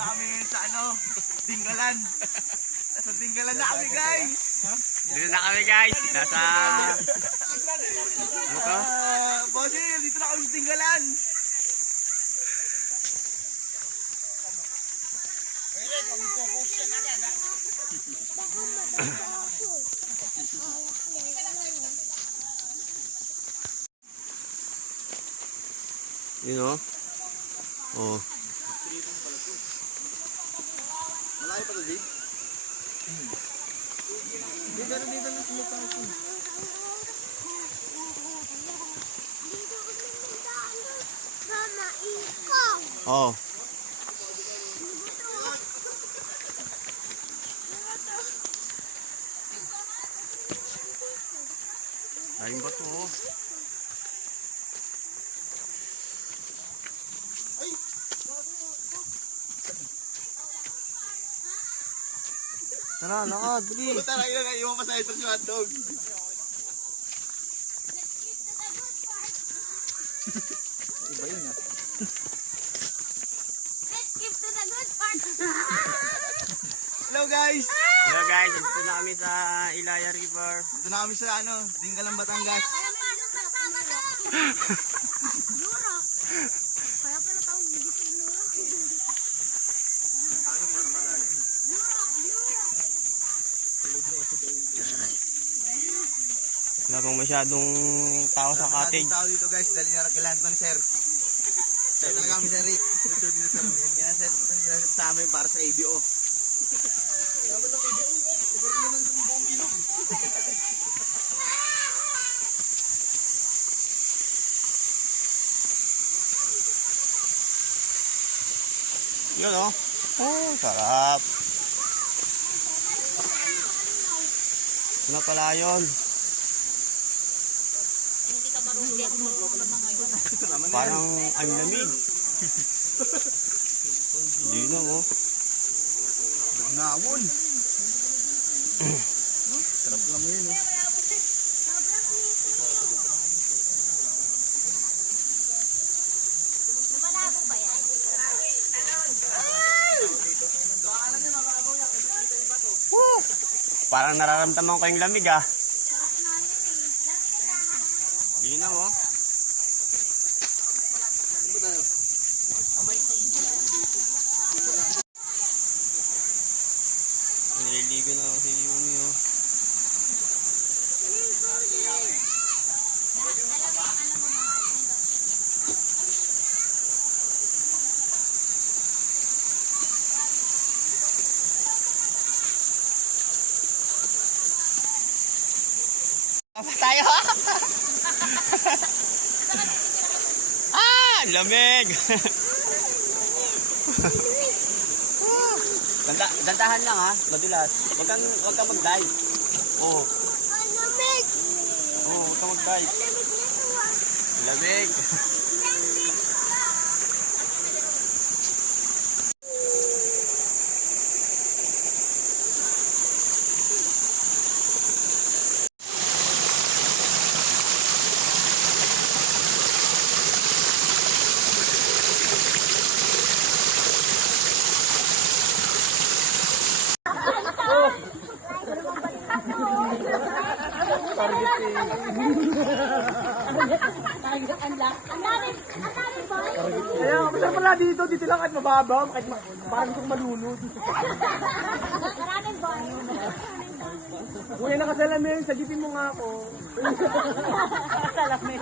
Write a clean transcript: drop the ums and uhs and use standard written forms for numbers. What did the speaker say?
na kami sa ano, Dinggalan. Nasa Dinggalan na kami, guys. Dito na kami guys. Nasa... Ano to? Bossy, dito na kami sa Dinggalan. Yun o. Oh. Malayo pa to, Dave? Dito na sumukha ko. Oh. Ayun ba to? Tara, lakad, dali. Puta na ilan na iwan pa sa ito si hotdog. Iba yun ah. Let's skip to the good part. Hello guys! Hello guys, dito na kami sa Ilaya River. Dito na kami sa ano, Dinggalan, Batangas. Kaya paano kasama to? Lura. Kaya pala tawag dito lura. Wala pang masyadong tao sa cottage. Tao dito guys, dali na kailangan to ni sir. Tayo talaga kami sa Rick. Dito sir. Yan set sa amin para sa ABO. Yun o. Oh, sarap. Ano pala yun? Parang ang lamig. Hindi na mo. Nawon. Sarap lang yun eh. Malabo ba yan? Parang nararamdaman ko yung lamig ah. Hindi na mo. Nililigo na ako si Yumi oh. Tayo! Ah! Lamig! Dandahan lang ha, madulas. Wag kang mag-dive. Oh. Ang lamig. Oh, wag kang mag-dive. Ang lamig nito ah. Lamig. Ang dami ba? Kaya masarap pala dito lang at mababaw, kahit parang gusto kong malunod. Maraming ba? Kuya nakasalamin, sagipin mo nga ako. Nakasalamin.